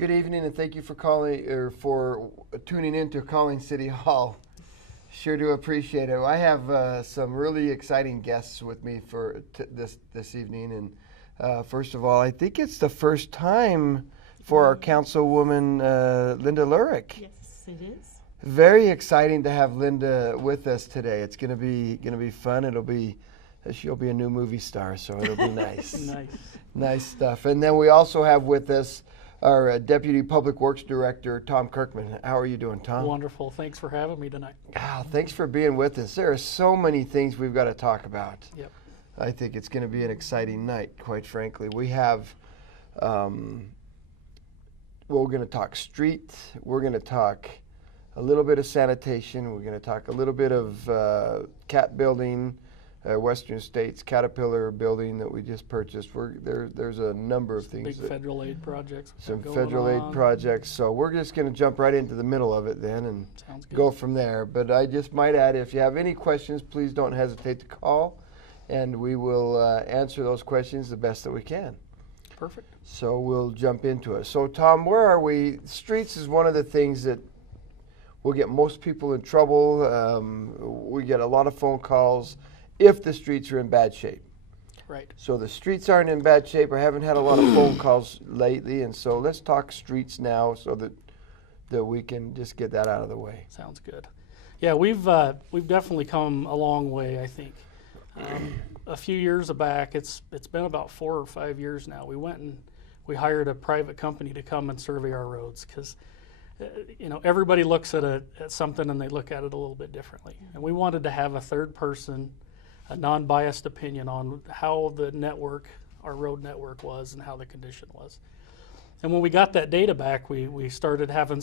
Good evening, and thank you for calling or for tuning in to Calling City Hall. Sure do appreciate it. I have some really exciting guests with me for this evening, and first of all, I think it's the first time for our Councilwoman Linda Lurick. Yes, it is. Very exciting to have Linda with us today. It's gonna be fun. She'll be a new movie star, so it'll be nice. Nice stuff. And then we also have with us our Deputy Public Works Director, Tom Kirkman. How are you doing, Tom? Wonderful. Thanks for having me tonight. Thanks for being with us. There are so many things we've got to talk about. Yep. I think it's going to be an exciting night, quite frankly. We have, we're going to talk street. We're going to talk a little bit of sanitation. We're going to talk a little bit of CAT building, Western States Caterpillar building that we just purchased. There's a number of things. Big federal aid projects. Some federal aid projects. So we're just going to jump right into the middle of it then and go from there. But I just might add, if you have any questions, please don't hesitate to call, and we will answer those questions the best that we can. Perfect. So we'll jump into it. So Tom, where are we? Streets is one of the things that will get most people in trouble. We get a lot of phone calls if the streets are in bad shape. Right. So the streets aren't in bad shape. I haven't had a lot of phone calls lately, and so let's talk streets now so that we can just get that out of the way. Sounds good. Yeah, we've definitely come a long way, I think. A few years back, it's been about 4 or 5 years now, we went and we hired a private company to come and survey our roads, because everybody looks at something and they look at it a little bit differently. And we wanted to have a third person, a non-biased opinion on how the network, our road network was, and how the condition was. And when we got that data back, we started having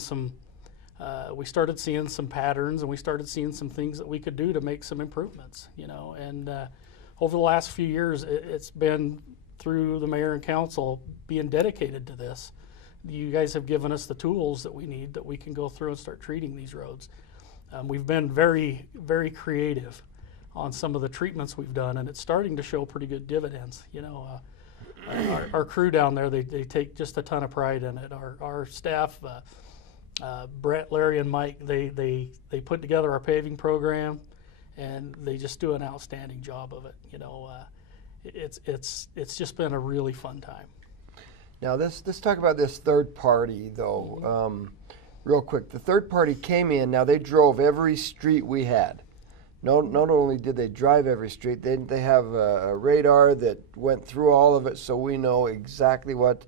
we started seeing some patterns, and we started seeing some things that we could do to make some improvements, and over the last few years, it's been through the mayor and council being dedicated to this. You guys have given us the tools that we need, that we can go through and start treating these roads. We've been very, very creative on some of the treatments we've done, and it's starting to show pretty good dividends. Our crew down there, they take just a ton of pride in it. Our staff, Brett, Larry, and Mike, they put together our paving program, and they just do an outstanding job of it. It's just been a really fun time. Now let's talk about this third party though, real quick. The third party came in. Now they drove every street we had. Not only did they drive every street, they have a radar that went through all of it, so we know exactly what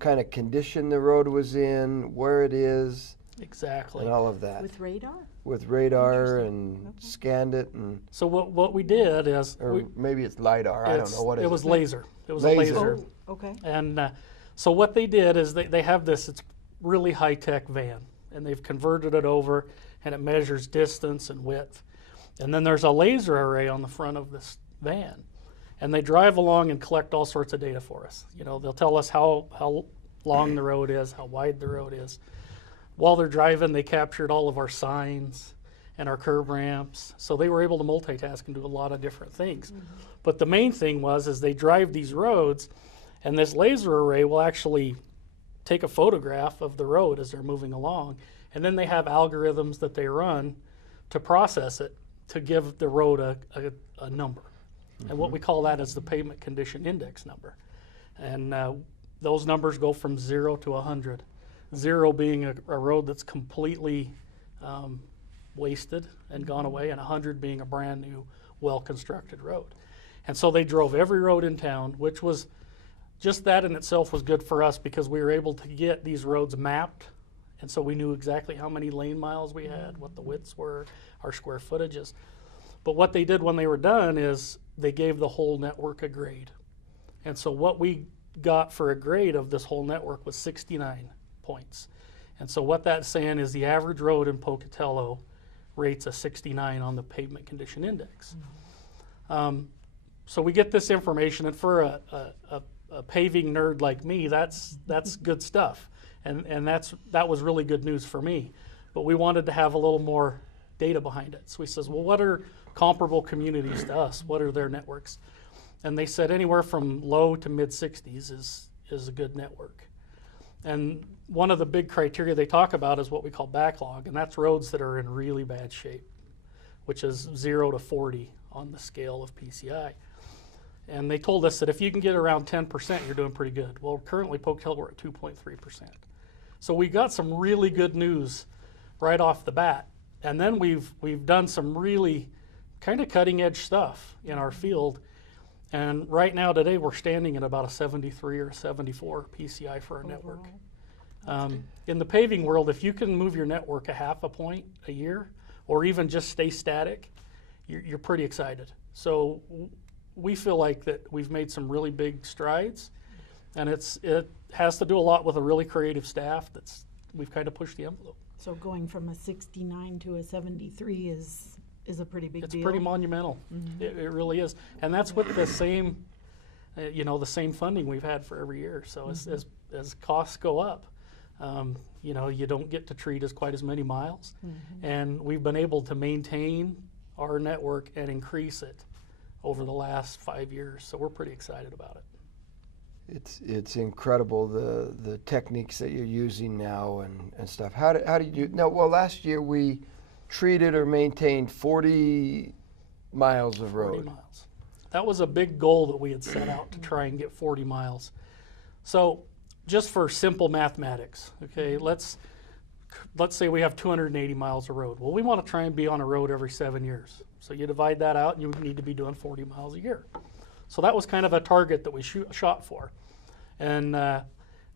kind of condition the road was in, where it is. Exactly. And all of that. With radar? With radar and scanned it. And so what we did is... Or maybe it's LiDAR, I don't know what it is. It was laser. It was laser. a laser. Oh, okay. And so what they did is they have this, it's really high-tech van, and they've converted it over, and it measures distance and width. And then there's a laser array on the front of this van, and they drive along and collect all sorts of data for us. They'll tell us how long the road is, how wide the road is. While they're driving, they captured all of our signs and our curb ramps, so they were able to multitask and do a lot of different things. Mm-hmm. But the main thing is they drive these roads, and this laser array will actually take a photograph of the road as they're moving along, and then they have algorithms that they run to process it, to give the road a number. Mm-hmm. And what we call that is the pavement condition index number. And those numbers go from 0 to 100. 0 being a road that's completely wasted and gone away, and 100 being a brand new, well-constructed road. And so they drove every road in town, which was just that in itself was good for us, because we were able to get these roads mapped. And so we knew exactly how many lane miles we had, what the widths were, our square footages. But what they did when they were done is they gave the whole network a grade. And so what we got for a grade of this whole network was 69 points. And so what that's saying is the average road in Pocatello rates a 69 on the pavement condition index. So we get this information, and for a paving nerd like me, that's good stuff. And that was really good news for me. But we wanted to have a little more data behind it. So we says, well, what are comparable communities to us? What are their networks? And they said anywhere from low to mid 60s is a good network. And one of the big criteria they talk about is what we call backlog, and that's roads that are in really bad shape, which is 0 to 40 on the scale of PCI. And they told us that if you can get around 10%, you're doing pretty good. Well, currently Polk Hill, we're at 2.3%. So we got some really good news right off the bat. And then we've done some really kind of cutting edge stuff in our field. And right now today we're standing at about a 73 or 74 PCI for our network. In the paving world, if you can move your network a half a point a year, or even just stay static, you're pretty excited. So we feel like that we've made some really big strides, and it has to do a lot with a really creative staff we've kind of pushed the envelope. So going from a 69 to a 73 is a pretty big deal. It's pretty monumental. It really is. And that's with the same, the same funding we've had for every year. So as costs go up, you don't get to treat quite as many miles. And we've been able to maintain our network and increase it over the last 5 years. So we're pretty excited about it. It's incredible the techniques that you're using now and stuff. How do you do? No, well, last year we treated or maintained 40 miles of road. 40 miles. That was a big goal that we had set out to try and get 40 miles. So just for simple mathematics, okay, let's say we have 280 miles of road. Well, we want to try and be on a road every 7 years. So you divide that out and you need to be doing 40 miles a year. So that was kind of a target that we shot for. And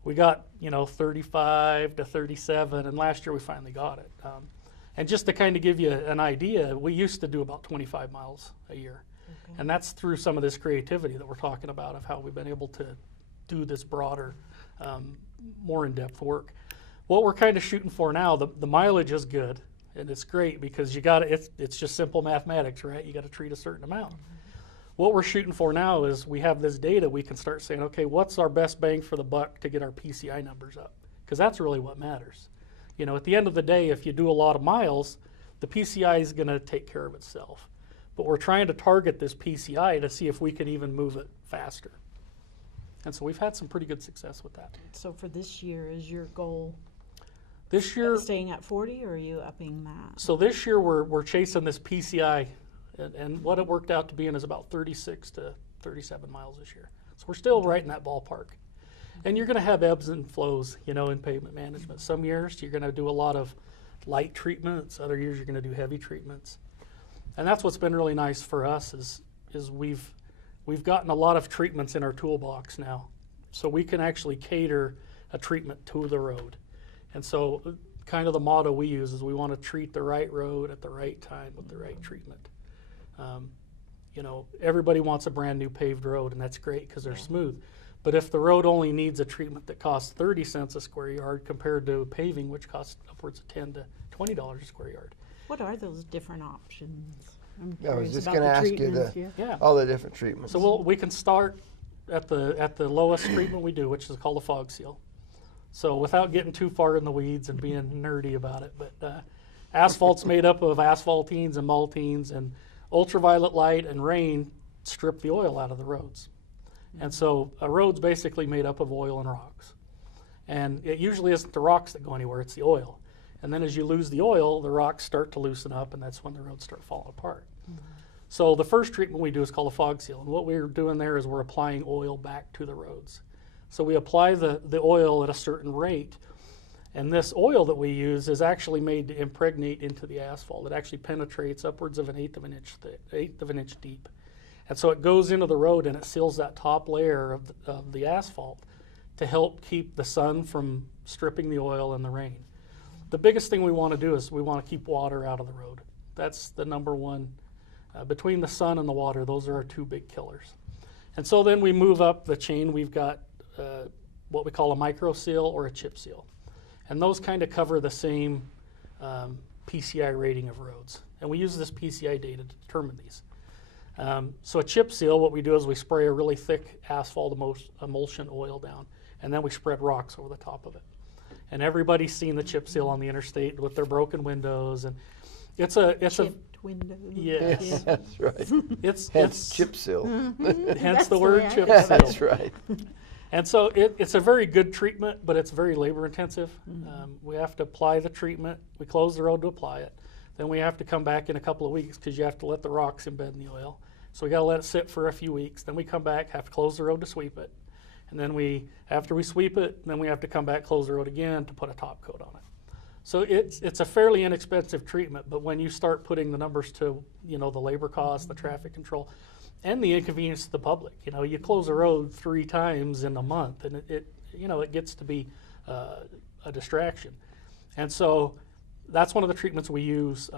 we got, 35 to 37, and last year we finally got it. And just to kind of give you an idea, we used to do about 25 miles a year. Okay. And that's through some of this creativity that we're talking about of how we've been able to do this broader, more in-depth work. What we're kind of shooting for now, the mileage is good, and it's great because it's just simple mathematics, right? You got to treat a certain amount. What we're shooting for now is we have this data, we can start saying, okay, what's our best bang for the buck to get our PCI numbers up? Because that's really what matters. At the end of the day, if you do a lot of miles, the PCI is going to take care of itself. But we're trying to target this PCI to see if we can even move it faster. And so we've had some pretty good success with that. So for this year, is your goal this year staying at 40, or are you upping that? So this year we're chasing this PCI, and what it worked out to be in is about 36 to 37 miles this year. So we're still right in that ballpark. And you're going to have ebbs and flows, in pavement management. Some years you're going to do a lot of light treatments. Other years you're going to do heavy treatments. And that's what's been really nice for us is we've gotten a lot of treatments in our toolbox now. So we can actually cater a treatment to the road. And so kind of the motto we use is we want to treat the right road at the right time with the right treatment. Everybody wants a brand new paved road, and that's great because they're smooth. But if the road only needs a treatment that costs 30 cents a square yard compared to paving, which costs upwards of $10 to $20 a square yard. What are those different options? I was just going to ask you all the different treatments. So we can start at the lowest treatment we do, which is called a fog seal. So without getting too far in the weeds and being nerdy about it, but asphalt's made up of asphaltenes and multines, and ultraviolet light and rain strip the oil out of the roads. And so a road's basically made up of oil and rocks. And it usually isn't the rocks that go anywhere, it's the oil. And then as you lose the oil, the rocks start to loosen up, and that's when the roads start falling apart. So the first treatment we do is called a fog seal. And what we're doing there is we're applying oil back to the roads. So we apply the oil at a certain rate. And this oil that we use is actually made to impregnate into the asphalt. It actually penetrates upwards of an eighth of an inch deep. And so it goes into the road and it seals that top layer of the asphalt to help keep the sun from stripping the oil and the rain. The biggest thing we want to do is we want to keep water out of the road. That's the number one. Between the sun and the water, those are our two big killers. And so then we move up the chain. We've got what we call a micro seal or a chip seal. And those kind of cover the same PCI rating of roads. And we use this PCI data to determine these. So a chip seal, what we do is we spray a really thick asphalt emulsion oil down, and then we spread rocks over the top of it. And everybody's seen the chip seal on the interstate with their broken windows, and it's chipped windows. Yes. Yeah, that's right. It's Hence chip seal. hence That's the the word way I chip got seal. That's right. And so it's a very good treatment, but it's very labor intensive. We have to apply the treatment. We close the road to apply it. Then we have to come back in a couple of weeks because you have to let the rocks embed in the oil. So we got to let it sit for a few weeks. Then we come back, have to close the road to sweep it. And then after we sweep it, then we have to come back, close the road again to put a top coat on it. So it's a fairly inexpensive treatment, but when you start putting the numbers to, the labor costs, the traffic control, and the inconvenience to the public, you close a road 3 times in a month, and it gets to be a distraction. And so that's one of the treatments we use.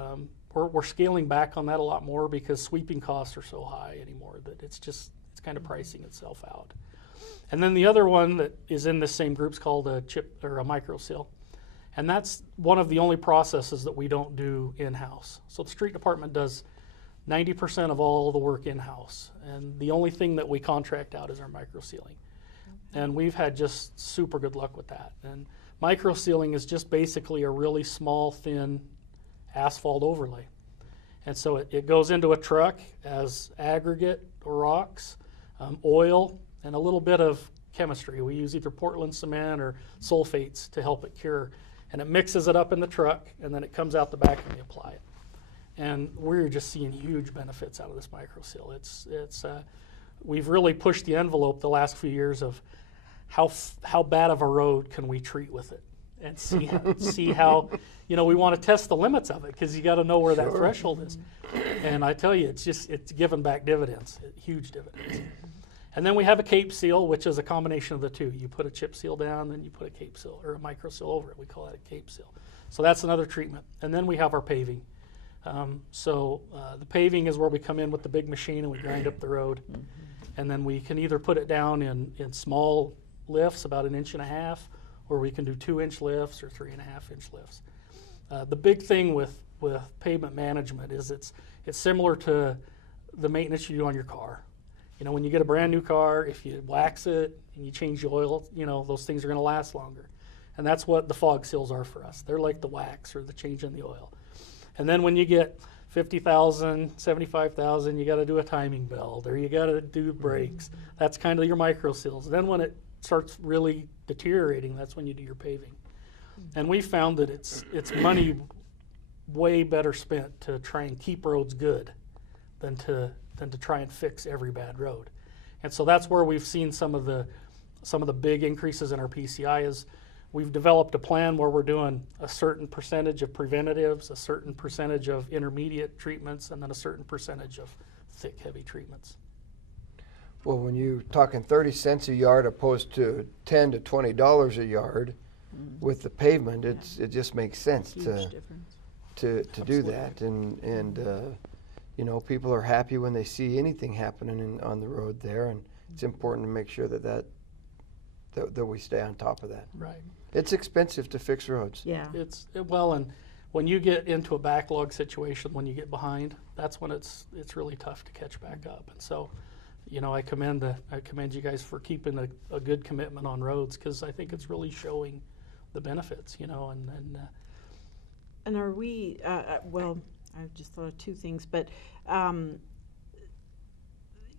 We're scaling back on that a lot more because sweeping costs are so high anymore that it's kind of pricing itself out. And then the other one that is in the same group is called a chip or a micro seal. And that's one of the only processes that we don't do in-house. So the street department does 90% of all the work in-house. And the only thing that we contract out is our micro sealing. And we've had just super good luck with that. And micro sealing is just basically a really small, thin asphalt overlay. And so it goes into a truck as aggregate or rocks, oil, and a little bit of chemistry. We use either Portland cement or sulfates to help it cure. And it mixes it up in the truck, and then it comes out the back and we apply it. And we're just seeing huge benefits out of this micro seal. We've really pushed the envelope the last few years of how bad of a road can we treat with it, and see how we want to test the limits of it because you got to know where that threshold is. And I tell you, it's giving back dividends, huge dividends. And then we have a cape seal, which is a combination of the two. You put a chip seal down, then you put a cape seal or a micro seal over it. We call that a cape seal. So that's another treatment. And then we have our paving. The paving is where we come in with the big machine and we grind up the road. And then we can either put it down in small lifts, about 1.5 inches, or we can do 2-inch lifts or 3.5-inch lifts. The big thing with pavement management is it's similar to the maintenance you do on your car. When you get a brand new car, if you wax it and you change the oil, those things are going to last longer. And that's what the fog seals are for us. They're like the wax or the change in the oil. And then when you get 50,000, 75,000, you got to do a timing belt or you got to do brakes. That's kind of your micro seals. Then when it starts really deteriorating, that's when you do your paving. And we found that it's money way better spent to try and keep roads good than to try and fix every bad road. And so that's where we've seen some of the big increases in our PCI is we've developed a plan where we're doing a certain percentage of preventatives, a certain percentage of intermediate treatments, and then a certain percentage of thick, heavy treatments. Well, when you're talking 30 cents a yard opposed to $10 to $20 a yard with the pavement, it just makes sense to do that. And people are happy when they see anything happening on the road there, and it's important to make sure that we stay on top of that. Right. It's expensive to fix roads. Yeah. And when you get into a backlog situation, when you get behind, that's when it's really tough to catch back up. And so, I commend you guys for keeping a good commitment on roads because I think it's really showing the benefits. And are we? Well, I just thought of 2 things, but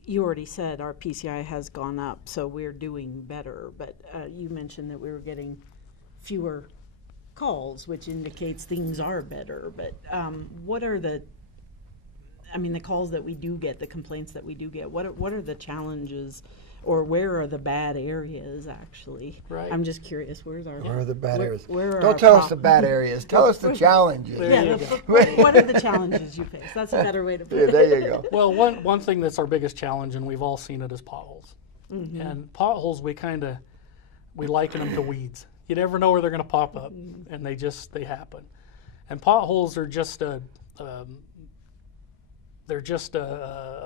you already said our PCI has gone up, so we're doing better. But you mentioned that we were getting fewer calls, which indicates things are better. But what are the calls that we do get, the complaints that we do get? What are the challenges, or where are the bad areas actually? Right. I'm just curious. Where are the bad areas? Where are Don't tell us the bad areas. Tell us the challenges. What are the challenges you face? That's a better way to put it. There you go. Well, one thing that's our biggest challenge, and we've all seen it, is potholes. Mm-hmm. And potholes, we liken them to weeds. You never know where they're going to pop up, and they happen. And potholes are just a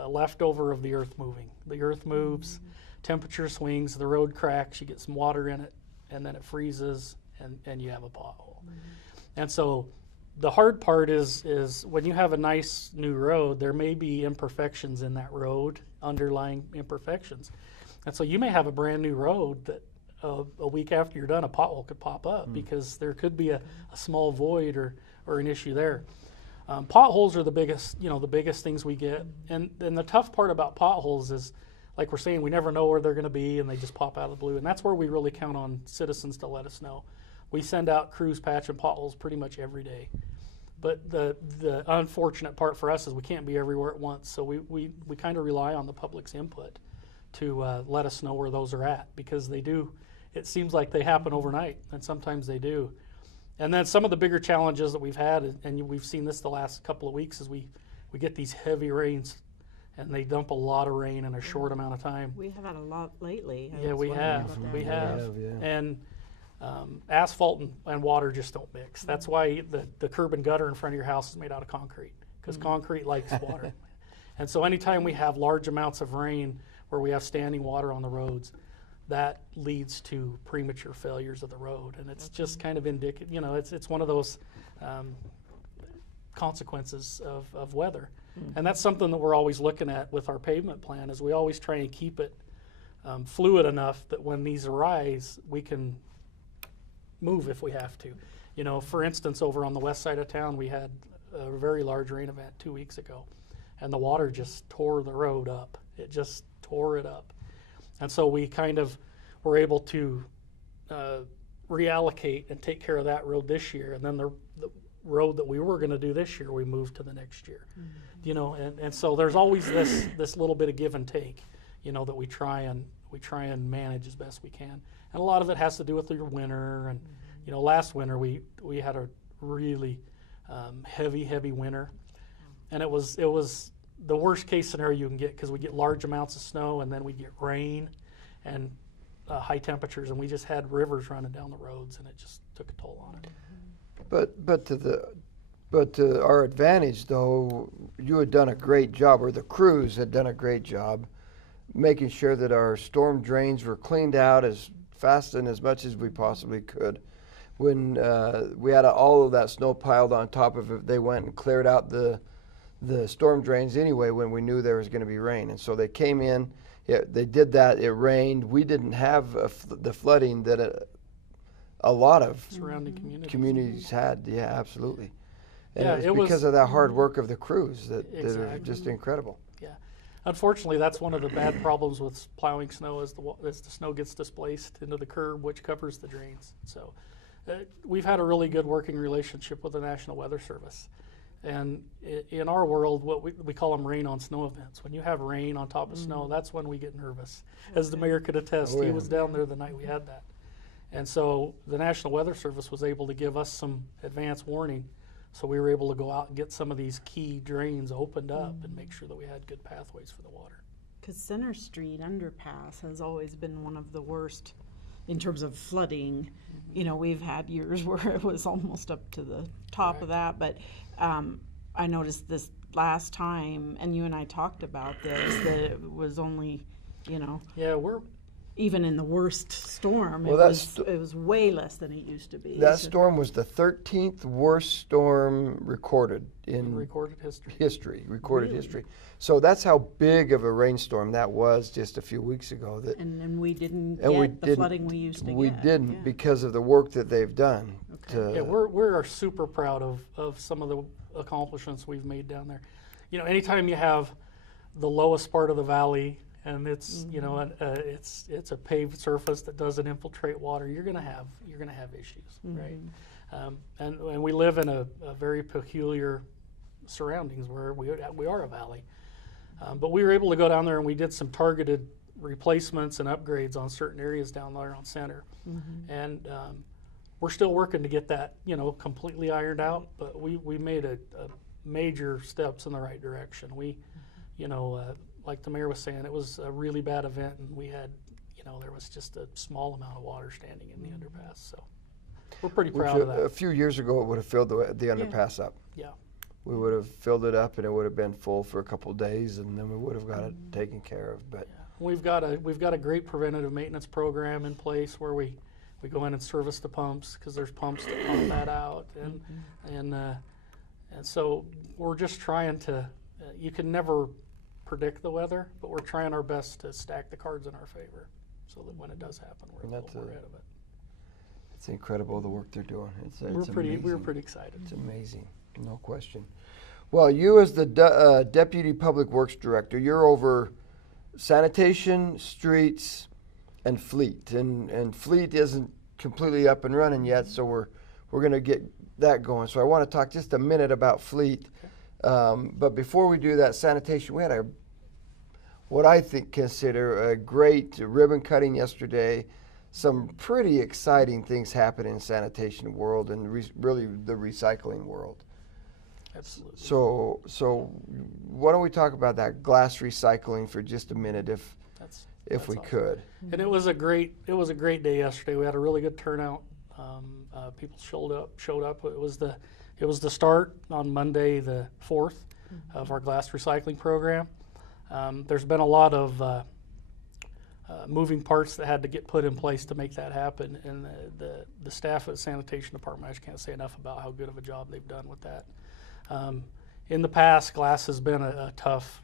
leftover of the earth moving. The earth moves, temperature swings, the road cracks, you get some water in it, and then it freezes, and you have a pothole. And so the hard part is when you have a nice new road, there may be imperfections in that road, underlying imperfections. And so you may have a brand new road that a week after you're done, a pothole could pop up because there could be a small void or an issue there. Potholes are the biggest things we get. And the tough part about potholes is, like we're saying, we never know where they're going to be, and they just pop out of the blue. And that's where we really count on citizens to let us know. We send out crews patching potholes pretty much every day. But the unfortunate part for us is we can't be everywhere at once. So we kind of rely on the public's input to let us know where those are at, because they do. It seems like they happen overnight, and sometimes they do. And then some of the bigger challenges that we've had, and we've seen this the last couple of weeks, is we get these heavy rains, and they dump a lot of rain in a short amount of time. We have had a lot lately. Yeah, we have. We have. Yeah. And asphalt and water just don't mix. That's why the curb and gutter in front of your house is made out of concrete, because concrete likes water. And so anytime we have large amounts of rain where we have standing water on the roads, that leads to premature failures of the road. And it's just kind of indicative, it's one of those consequences of weather. And that's something that we're always looking at with our pavement plan, is we always try and keep it fluid enough that when these arise, we can move if we have to. For instance, over on the west side of town, we had a very large rain event 2 weeks ago, and the water just tore the road up. It just tore it up. And so we kind of were able to reallocate and take care of that road this year, and then the road that we were going to do this year, we moved to the next year. And so there's always this little bit of give and take, that we try and manage as best we can. And a lot of it has to do with your winter. And last winter we had a really heavy winter, and it was the worst case scenario you can get, because we get large amounts of snow, and then we get rain and high temperatures, and we just had rivers running down the roads, and it just took a toll on it. But to our advantage, though, you had done a great job, or the crews had done a great job, making sure that our storm drains were cleaned out as fast and as much as we possibly could. When we had all of that snow piled on top of it, they went and cleared out the storm drains anyway when we knew there was going to be rain. And so they came in, they did that, it rained. We didn't have the flooding that a lot of Surrounding communities had. Yeah, absolutely. And Yeah, it was because of that hard work of the crews that are Exactly. just incredible. Yeah. Unfortunately, that's one of the bad problems with plowing snow, is the snow gets displaced into the curb, which covers the drains. So we've had a really good working relationship with the National Weather Service. And in our world, what we call them rain on snow events. When you have rain on top of snow, that's when we get nervous. As the mayor could attest, Oh, he yeah. was down there the night we had that. And so the National Weather Service was able to give us some advance warning. So we were able to go out and get some of these key drains opened up and make sure that we had good pathways for the water. Because Center Street underpass has always been one of the worst in terms of flooding. We've had years where it was almost up to the top of that, but I noticed this last time, and you and I talked about this, that it was only, Yeah, even in the worst storm, Well, it was way less than it used to be. That So- storm was the 13th worst storm recorded in recorded history. recorded Really? history. So that's how big of a rainstorm that was just a few weeks ago. And we didn't And we get the didn't- flooding we used to we get. didn't Yeah. because of the work that they've done. Okay. Yeah, we're super proud of some of the accomplishments we've made down there. Anytime you have the lowest part of the valley, and it's it's a paved surface that doesn't infiltrate water, you're gonna have issues, right? And we live in a very peculiar surroundings where we are a valley, but we were able to go down there and we did some targeted replacements and upgrades on certain areas down there on Center, and we're still working to get that completely ironed out, but we made a major steps in the right direction. We like the mayor was saying, it was a really bad event, and we had, there was just a small amount of water standing in the underpass. So we're pretty Which proud of a that. few years ago it would have filled the underpass up. Yeah. We would have filled it up and it would have been full for a couple of days, and then we would have got it taken care of. But We've got a great preventative maintenance program in place where we go in and service the pumps, because there's pumps that pump that out, and so we're just trying to. You can never predict the weather, but we're trying our best to stack the cards in our favor, so that when it does happen, we're And a that's little more ahead of it. it's incredible the work they're doing. It's We're amazing. pretty excited. It's amazing, no question. Well, you as the Deputy Public Works Director, you're over sanitation, streets, and fleet. And fleet isn't completely up and running yet, so we're going to get that going. So I want to talk just a minute about fleet. But before we do that, sanitation, we had what I think consider a great ribbon cutting yesterday. Some pretty exciting things happen in sanitation world and really the recycling world. Absolutely. So why don't we talk about that glass recycling for just a minute, if That's we awesome. could. And it was a great day yesterday. We had a really good turnout. People showed up. It was the start on Monday the 4th of our glass recycling program. There's been a lot of moving parts that had to get put in place to make that happen, and the staff at the sanitation department, I just can't say enough about how good of a job they've done with that. In the past, glass has been a tough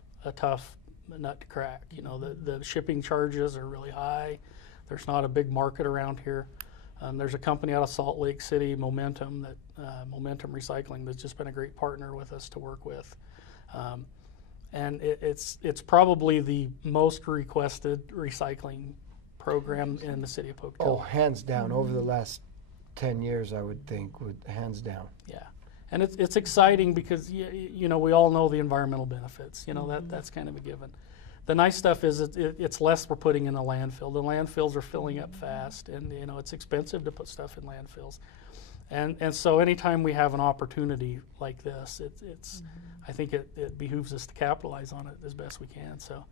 nut to crack. You know, the shipping charges are really high. There's not a big market around here. There's a company out of Salt Lake City, Momentum Recycling, that's just been a great partner with us to work with. And it's probably the most requested recycling program in the city of Oh, Pocatello. hands down. Over the last 10 years, I would think, hands down. Yeah, and it's exciting because you know, we all know the environmental benefits. You know, that's kind of a given. The nice stuff is it's less we're putting in the landfill. The landfills are filling up fast, and you know, it's expensive to put stuff in landfills. And so anytime we have an opportunity like this, I think it behooves us to capitalize on it as best we can. So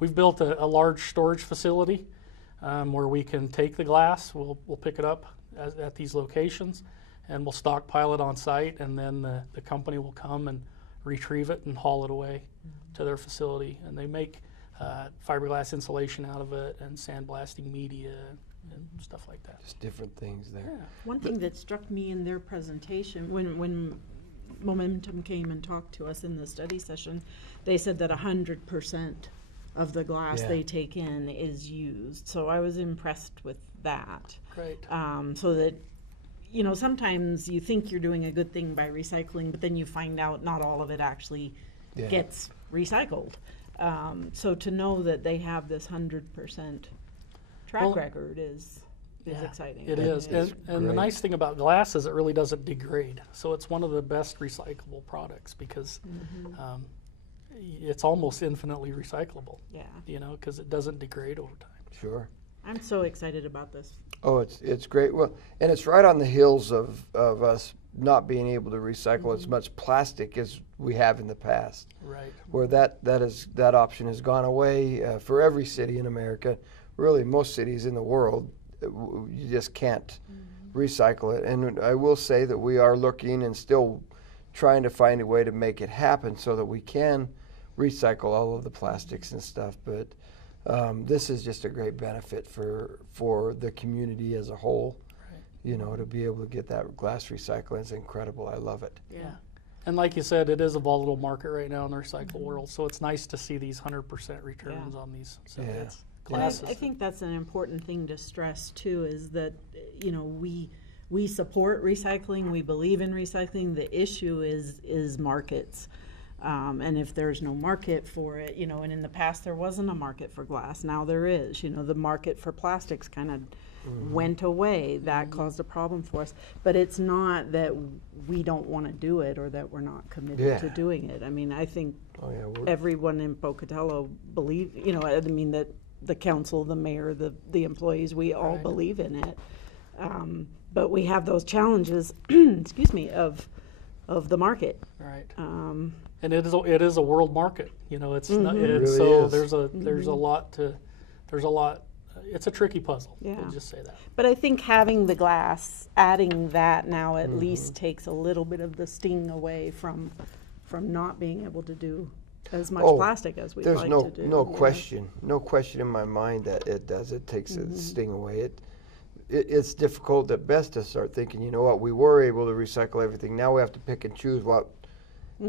we've built a large storage facility where we can take the glass. We'll pick it up at these locations, and we'll stockpile it on site, and then the company will come and retrieve it and haul it away to their facility. And they make fiberglass insulation out of it and sandblasting media and stuff like that. Just different things there. Yeah. One thing that struck me in their presentation, when Momentum came and talked to us in the study session, they said that 100% of the glass Yeah. they take in is used. So I was impressed with that. Great. So that, you know, sometimes you think you're doing a good thing by recycling, but then you find out not all of it actually Yeah. gets recycled. So to know that they have this 100% track Well, record is Yeah, exciting. It is. is And the great. nice thing about glass is it really doesn't degrade. So it's one of the best recyclable products because it's almost infinitely recyclable, Yeah, you know, because it doesn't degrade over time. Sure. I'm so excited about this. Oh, it's great. Well, and it's right on the heels of us not being able to recycle as much plastic as we have in the past, Right. where that option has gone away for every city in America. Really, most cities in the world, you just can't recycle it. And I will say that we are looking and still trying to find a way to make it happen so that we can recycle all of the plastics and stuff. But this is just a great benefit for the community as a whole. Right. You know, to be able to get that glass recycling is incredible. I love it. Yeah. And like you said, it is a volatile market right now in the recycle world. So it's nice to see these 100% returns on these. So Yeah. it's And I glasses. think that's an important thing to stress too, is that, you know, we support recycling, we believe in recycling. The issue is markets. And if there's no market for it, you know, and in the past there wasn't a market for glass, now there is. You know, the market for plastics kind of went away. That caused a problem for us. But it's not that we don't want to do it or that we're not committed to Yeah. doing it. I mean, I think Oh yeah, everyone in Pocatello believe, you know, I mean, that the council, the mayor, the employees, we all Right. believe in it. But we have those challenges, excuse me, of the market. Right. And it is a world market. You know, it's not, It it's, really so is. there's a lot. It's a tricky puzzle. Yeah. We'll just say that. But I think having the glass, adding that now at least takes a little bit of the sting away from not being able to do as much Oh, plastic as we'd there's like no to do. no you know. question in my mind that it does. It takes the sting away. It's difficult at best to start thinking, you know what, we were able to recycle everything. Now we have to pick and choose what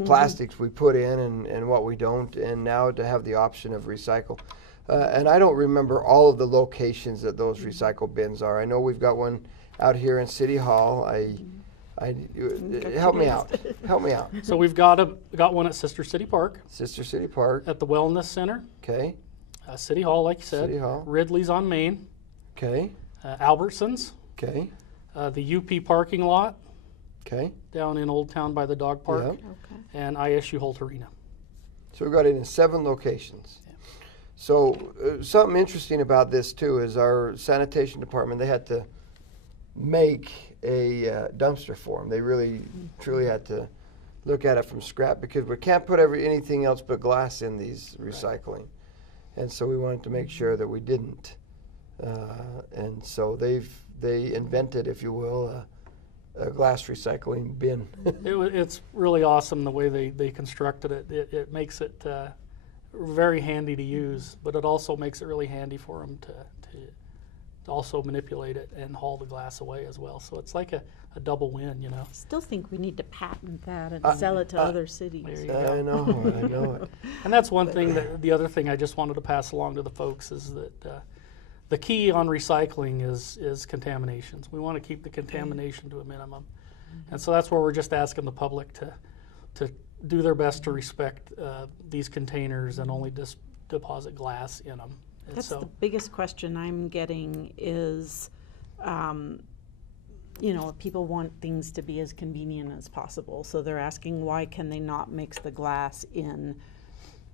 plastics we put in and what we don't, and now to have the option of recycle. And I don't remember all of the locations that those recycle bins are. I know we've got one out here in City Hall. Help me out. Help me out. So we've got one at Sister City Park, Sister City Park. at the Wellness Center, Okay. City Hall, like you said. City Hall. Ridley's on Main. Okay. Albertsons. Okay. The UP parking lot Okay. down in Old Town by the dog park. Yep. Okay. And ISU Holt Arena. So we got it in 7 locations. So something interesting about this too is our sanitation department, they had to make a dumpster for them. They really, truly had to look at it from scrap because we can't put anything else but glass in these recycling. And so we wanted to make sure that we didn't. And so they invented, if you will, a glass recycling bin. It's really awesome the way they constructed it. It makes it very handy to use, but it also makes it really handy for them to also manipulate it and haul the glass away as well. So it's like a double win, you know. Still think we need to patent that and sell it to other cities. There you I know it. And that's one thing the other thing I just wanted to pass along to the folks is that the key on recycling is contaminations. We want to keep the contamination to a minimum. And so that's where we're just asking the public to do their best to respect these containers and only deposit glass in them. And That's so, the biggest question I'm getting is, people want things to be as convenient as possible. So they're asking, why can they not mix the glass in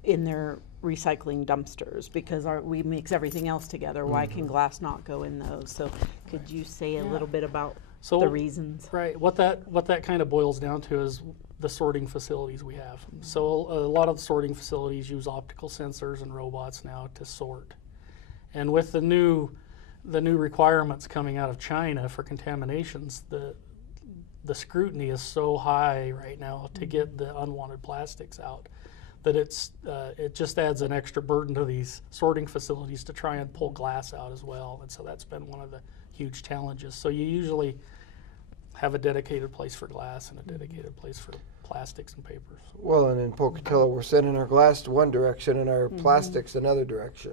their recycling dumpsters? Because we mix everything else together. Why can glass not go in those? So could you say a little bit about the reasons? Right. What that kind of boils down to is the sorting facilities we have. So a lot of the sorting facilities use optical sensors and robots now to sort. And with the new requirements coming out of China for contaminations, the scrutiny is so high right now to get the unwanted plastics out that it just adds an extra burden to these sorting facilities to try and pull glass out as well. And so that's been one of the huge challenges. So you usually have a dedicated place for glass and a dedicated place for plastics and papers. Well, and in Pocatello, we're sending our glass one direction and our plastics another direction.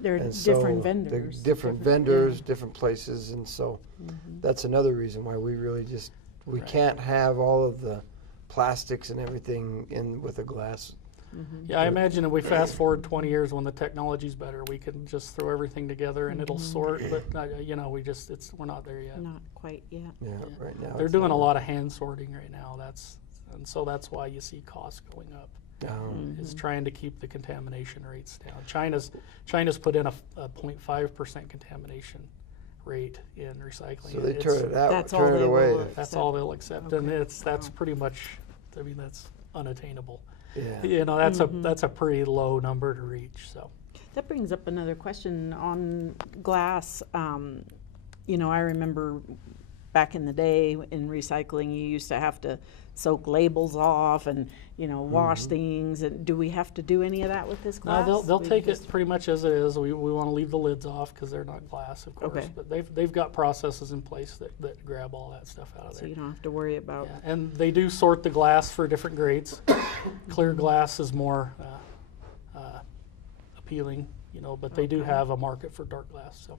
They're And different so they're vendors. different vendors, different places, and so that's another reason why we really we can't have all of the plastics and everything in with the glass. Yeah, I imagine if we fast forward 20 years when the technology's better, we can just throw everything together and it'll sort. But we're not there yet. Not quite yet. Yeah, right now They're it's doing a not. lot of hand sorting right now. So that's why you see costs going up. Is trying to keep the contamination rates down. China's put in a 0.5% contamination rate in recycling. So they turn it out, That's all turn it they away. will That's all they'll accept, and that's pretty much. I mean, that's unattainable. Yeah. You know, that's a pretty low number to reach. So. That brings up another question on glass. I remember back in the day in recycling, you used to have to soak labels off and wash things. And do we have to do any of that with this glass? No, they'll take it pretty much as it is. We want to leave the lids off because they're not glass, of course. Okay. But they've got processes in place that grab all that stuff out of So there. you don't have to worry about. Yeah, and they do sort the glass for different grades. Clear glass is more appealing, but they do have a market for dark glass. So,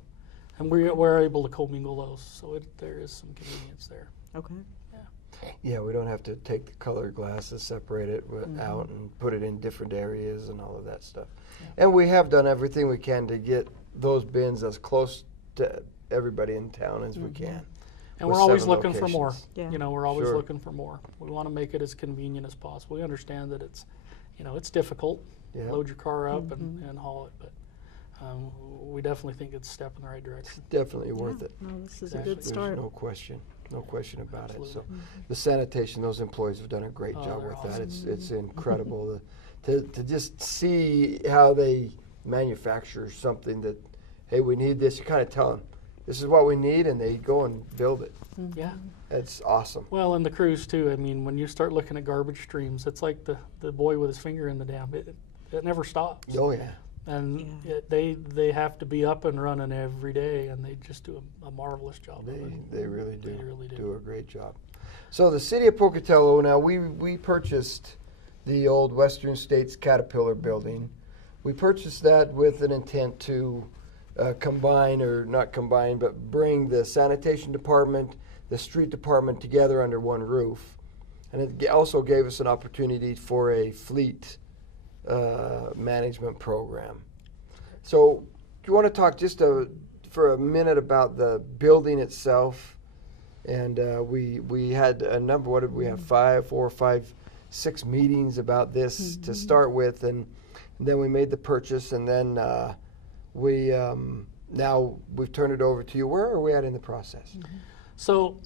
and we're able to commingle those, so there is some convenience there. Okay. Yeah, we don't have to take the colored glasses, separate it out and put it in different areas and all of that stuff. And we have done everything we can to get those bins as close to everybody in town as we can. And with we're always 7 looking for more. locations. Yeah. We're always Sure. looking for more. We want to make it as convenient as possible. We understand that it's difficult. Yeah. Load your car up and haul it, but we definitely think it's a step in the right direction. Definitely worth it. No, this is Exactly. a good There's start. no question about it. So Absolutely. the sanitation, those employees have done a great Oh, job they're with that. awesome. It's incredible to just see how they manufacture something that, hey, we need this. You kind of tell them, this is what we need, and they go and build it. Yeah. It's awesome. Well, and the crews too. I mean, when you start looking at garbage streams, it's like the boy with his finger in the dam. It never stops. Oh yeah. And they have to be up and running every day, and they just do a marvelous job. of it. They really do. They really do. Do a great job. So the city of Pocatello, now we purchased the old Western States Caterpillar building. We purchased that with an intent to combine, or not combine, but bring the sanitation department, the street department together under one roof. And it also gave us an opportunity for a fleet management program. So, do you want to talk just for a minute about the building itself? And we had a number. What did we have? 4, 5, 6 meetings about this to start with, and then we made the purchase, and then we now we've turned it over to you. Where are we at in the process? So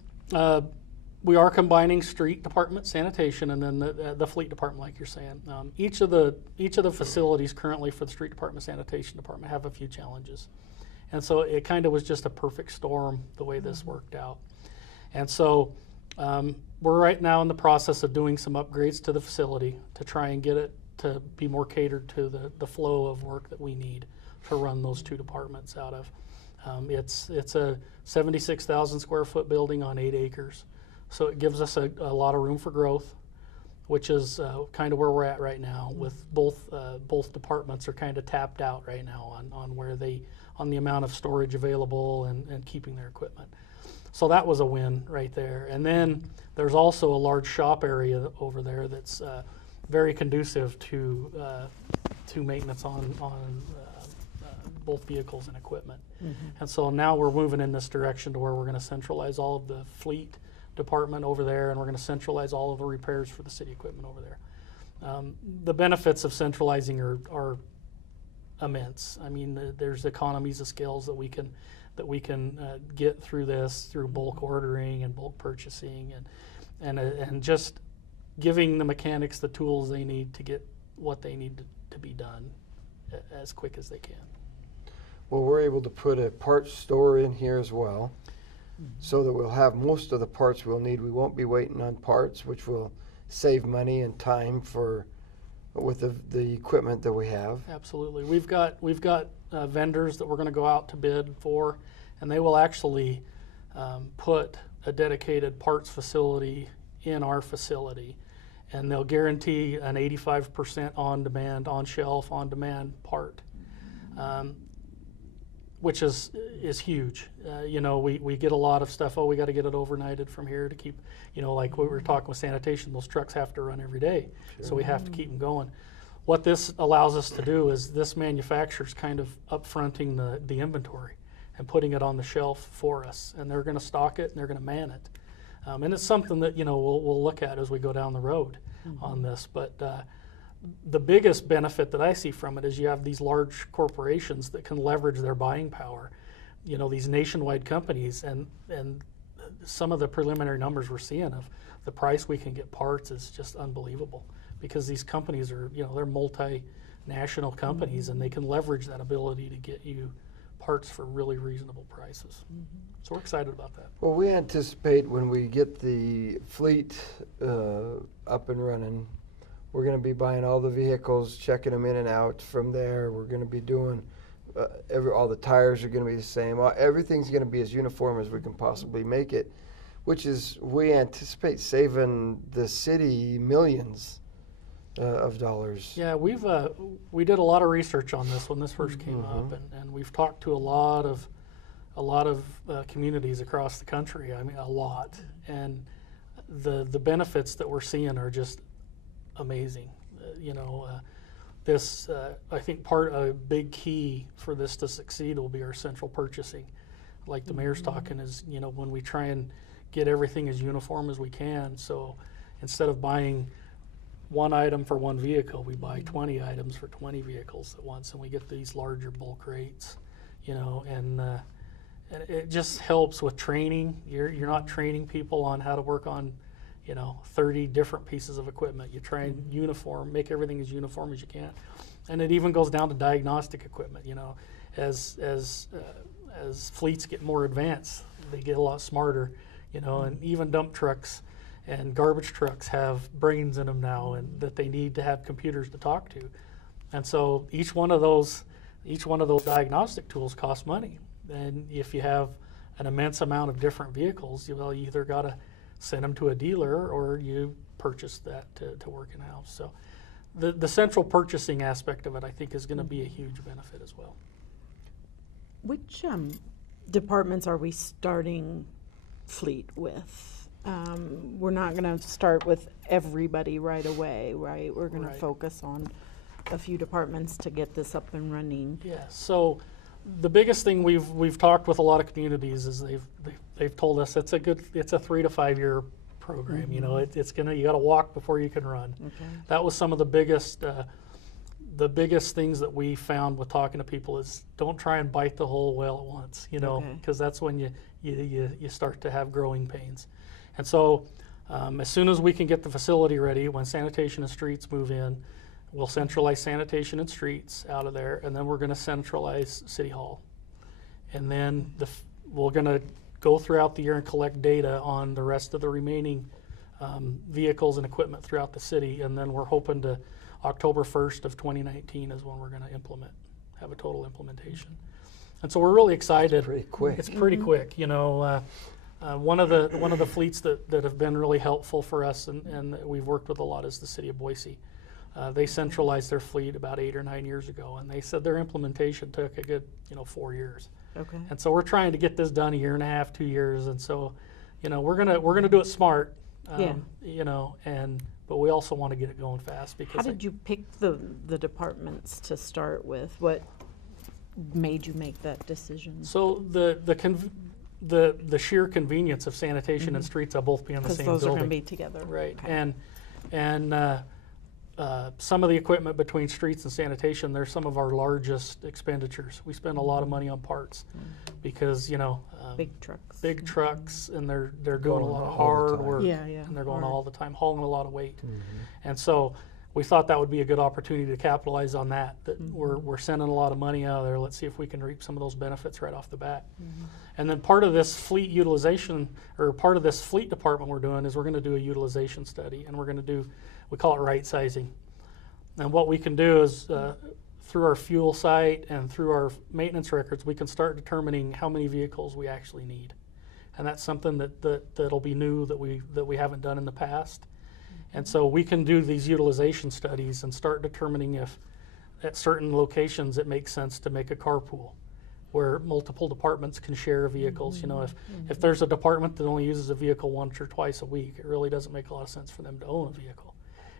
we are combining street department, sanitation, and then the fleet department, like you're saying. Each of the facilities currently for the street department, sanitation department have a few challenges, and so it kind of was just a perfect storm the way this worked out. And so we're right now in the process of doing some upgrades to the facility to try and get it to be more catered to the flow of work that we need to run those two departments out of. It's a 76,000 square foot building on 8 acres. So it gives us a lot of room for growth, which is kind of where we're at right now. With both departments are kind of tapped out right now on the amount of storage available and keeping their equipment. So that was a win right there. And then there's also a large shop area over there that's very conducive to maintenance on both vehicles and equipment. And so now we're moving in this direction to where we're going to centralize all of the fleet department over there, and we're going to centralize all of the repairs for the city equipment over there. The benefits of centralizing are immense. I mean, there's economies of scales that we can get through this, through bulk ordering and bulk purchasing, and just giving the mechanics the tools they need to get what they need to be done as quick as they can. Well, we're able to put a parts store in here as well, so that we'll have most of the parts we'll need. We won't be waiting on parts, which will save money and time with the equipment that we have. Absolutely. We've got vendors that we're going to go out to bid for, and they will actually put a dedicated parts facility in our facility, and they'll guarantee an 85% on-demand, on-shelf, on-demand part, which is huge. We get a lot of stuff. We got to get it overnighted from here to keep, like we were talking with sanitation, those trucks have to run every day, so we have to keep them going. What this allows us to do is this manufacturer's kind of upfronting the inventory and putting it on the shelf for us, and they're going to stock it and they're going to man it. And it's something that we'll look at as we go down the road on this. But the biggest benefit that I see from it is you have these large corporations that can leverage their buying power. These nationwide companies, and some of the preliminary numbers we're seeing of the price we can get parts is just unbelievable, because these companies are, they're multinational companies, and they can leverage that ability to get you parts for really reasonable prices. So we're excited about that. Well, we anticipate when we get the fleet up and running, we're going to be buying all the vehicles, checking them in and out. From there, we're going to be doing all the tires are going to be the same. Everything's going to be as uniform as we can possibly make it, which is, we anticipate saving the city millions of dollars. Yeah, we did a lot of research on this when this first came up, and we've talked to a lot of communities across the country. I mean, a lot, and the benefits that we're seeing are just amazing. I think a big key for this to succeed will be our central purchasing. Like the mayor's talking is, when we try and get everything as uniform as we can. So instead of buying one item for one vehicle, we buy 20 items for 20 vehicles at once, and we get these larger bulk rates, and it just helps with training. You're not training people on how to work on 30 different pieces of equipment. You try and make everything as uniform as you can. And it even goes down to diagnostic equipment. As fleets get more advanced, they get a lot smarter, and even dump trucks and garbage trucks have brains in them now, and that they need to have computers to talk to. And so each one of those diagnostic tools costs money. And if you have an immense amount of different vehicles, you either got to send them to a dealer or you purchase that to work in-house. So the central purchasing aspect of it, I think, is going to be a huge benefit as well. Which departments are we starting fleet with? We're not going to start with everybody right away, right? We're going to focus on a few departments to get this up and running. Yeah, so the biggest thing we've talked with a lot of communities is they've told us it's a 3 to 5 year program. You know, you got to walk before you can run. Okay. That was some of the biggest things that we found with talking to people is don't try and bite the whole whale at once. You know, Okay. because that's when you start to have growing pains. And so as soon as we can get the facility ready, when sanitation and streets move in, we'll centralize sanitation and streets out of there, and then we're going to centralize City Hall. And then we're going to go throughout the year and collect data on the rest of the remaining vehicles and equipment throughout the city, and then we're hoping to October 1st of 2019 is when we're going to have a total implementation. And so we're really excited. Pretty quick. It's pretty quick, you know. One of the fleets that have been really helpful for us and that we've worked with a lot is the city of Boise. They centralized their fleet about 8 or 9 years ago, and they said their implementation took a good 4 years. Okay. And so we're trying to get this done 1.5 years, 2 years, and so we're gonna do it smart. Yeah. But we also want to get it going fast because How did you pick the departments to start with? What made you make that decision? So the sheer convenience of sanitation and streets will both be in the Because same those building. are going to be together. Right, Okay. and some of the equipment between streets and sanitation, they're some of our largest expenditures. We spend a lot of money on parts because Big trucks. big trucks and they're doing a Going lot of all the hard time. work, Yeah. and they're going hard. all the time, hauling a lot of weight. Mm-hmm. And so we thought that would be a good opportunity to capitalize on that. That we're sending a lot of money out of there. Let's see if we can reap some of those benefits right off the bat. And then part of this fleet utilization, or part of this fleet department we're doing, is we're going to do a utilization study, and we're going to do, we call it right sizing. And what we can do is through our fuel site and through our maintenance records, we can start determining how many vehicles we actually need. And that's something that'll be new that we haven't done in the past. And so we can do these utilization studies and start determining if at certain locations it makes sense to make a carpool where multiple departments can share vehicles. If there's a department that only uses a vehicle once or twice a week, it really doesn't make a lot of sense for them to own a vehicle.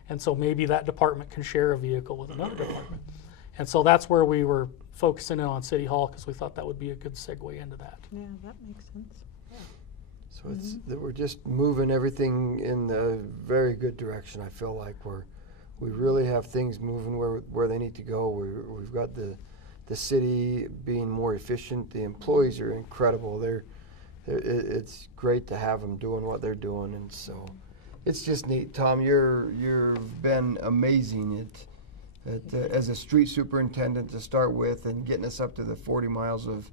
And so maybe that department can share a vehicle with another department. And so that's where we were focusing in on City Hall because we thought that would be a good segue into that. Yeah, that makes sense. So we're just moving everything in a very good direction. I feel like we really have things moving where they need to go. We've got the city being more efficient. The employees are incredible. It's great to have them doing what they're doing, and so it's just neat. Tom, you've been amazing as a street superintendent to start with, and getting us up to the 40 miles of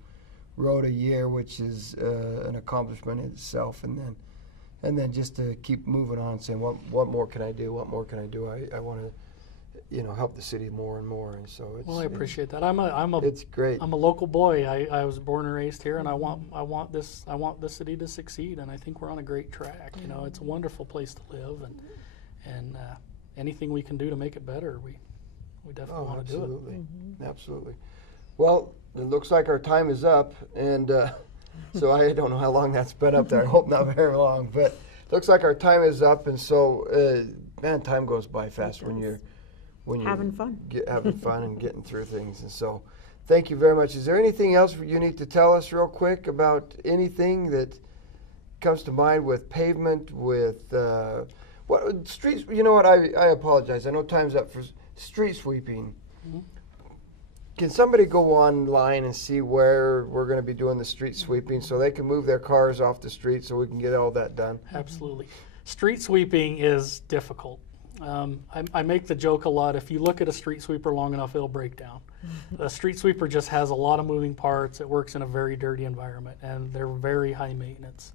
road a year, which is an accomplishment in itself, and then just to keep moving on, saying what more can I do? What more can I do? I want to help the city more and more, and so it's. Well, I appreciate that. It's great. I'm a local boy. I was born and raised here, and I want this city to succeed, and I think we're on a great track. It's a wonderful place to live, and anything we can do to make it better, we definitely want to do it. Absolutely, absolutely. Well, it looks like our time is up, and so I don't know how long that's been up there. I hope not very long, but it looks like our time is up, and so man, time goes by fast when you're Having fun. having fun and getting through things. And so, thank you very much. Is there anything else you need to tell us real quick about anything that comes to mind with pavement, with what streets? You know what? I apologize. I know time's up for street sweeping. Mm-hmm. Can somebody go online and see where we're going to be doing the street sweeping so they can move their cars off the street so we can get all that done? Absolutely. Street sweeping is difficult. I make the joke a lot, if you look at a street sweeper long enough, it'll break down. A street sweeper just has a lot of moving parts. It works in a very dirty environment, and they're very high maintenance.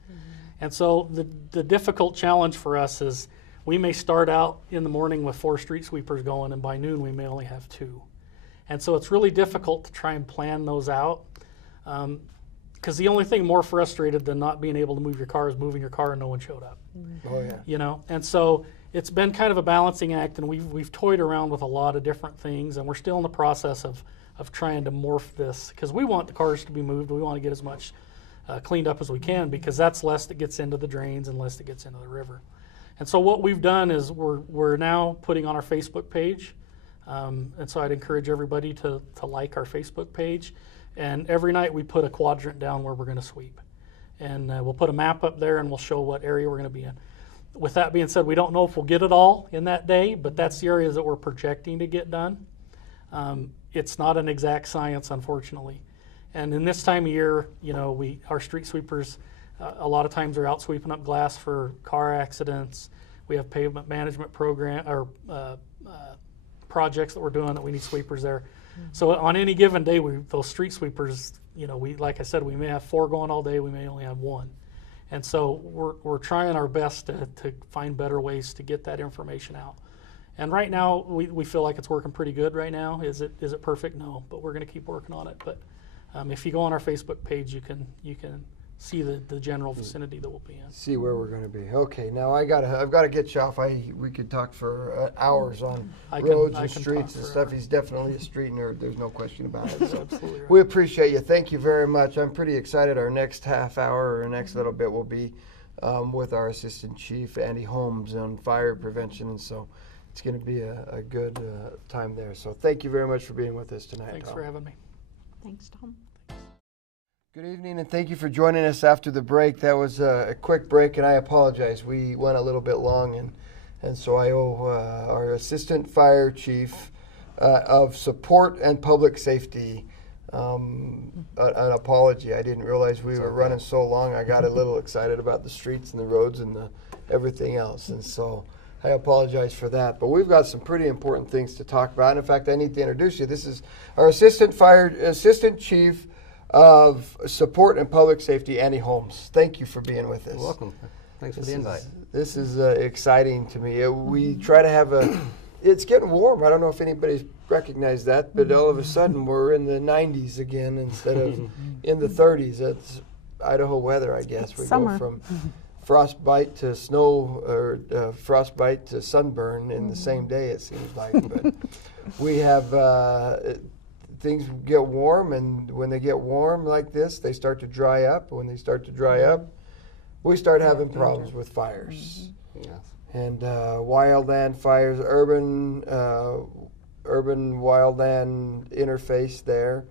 And so the difficult challenge for us is we may start out in the morning with 4 street sweepers going, and by noon we may only have 2. And so it's really difficult to try and plan those out, because the only thing more frustrated than not being able to move your car is moving your car and no one showed up. Oh yeah. And so it's been kind of a balancing act, and we've toyed around with a lot of different things, and we're still in the process of trying to morph this, because we want the cars to be moved. We want to get as much cleaned up as we can, because that's less that gets into the drains and less that gets into the river. And so what we've done is we're now putting on our Facebook page And so I'd encourage everybody to like our Facebook page. And every night we put a quadrant down where we're going to sweep. And we'll put a map up there and we'll show what area we're going to be in. With that being said, we don't know if we'll get it all in that day, but that's the areas that we're projecting to get done. It's not an exact science, unfortunately. And in this time of year, you know, our street sweepers, a lot of times are out sweeping up glass for car accidents. We have pavement management program or projects that we're doing that we need sweepers there. So on any given day, those street sweepers, you know, like I said, we may have 4 going all day, we may only have 1. And so we're trying our best to find better ways to get that information out. And right now, we feel like it's working pretty good right now. Is it perfect? No, but we're going to keep working on it. But if you go on our Facebook page, you can see the general vicinity that we'll be in. See where we're going to be. Okay, now I've got to get you off. We could talk for hours on roads and streets and stuff. He's definitely a street nerd. There's no question about it. So Absolutely right. we appreciate you. Thank you very much. I'm pretty excited. Our next half hour or next little bit will be with our Assistant Chief, Andy Holmes, on fire prevention. And so it's going to be a good time there. So thank you very much for being with us tonight, Thanks Tom. for having me. Thanks, Tom. Good evening, and thank you for joining us after the break. That was a quick break, and I apologize. We went a little bit long, and so I owe our Assistant Fire Chief of Support and Public Safety an apology. I didn't realize we were running so long. I got a little excited about the streets and the roads and everything else, and so I apologize for that. But we've got some pretty important things to talk about. And in fact, I need to introduce you. This is our Assistant Chief of Support and Public Safety, Andy Holmes. Thank you for being with us. You're welcome. Thanks for the invite. This is exciting to me. We try to have it's getting warm. I don't know if anybody's recognized that, but all of a sudden we're in the 90s again instead of in the 30s. That's Idaho weather, I guess. We Summer. go from frostbite to snow or frostbite to sunburn in the same day, it seems like. But we have things get warm, and when they get warm like this, they start to dry up. When they start to dry up, we start having problems with fires. Yes. And wildland fires, urban wildland interface there.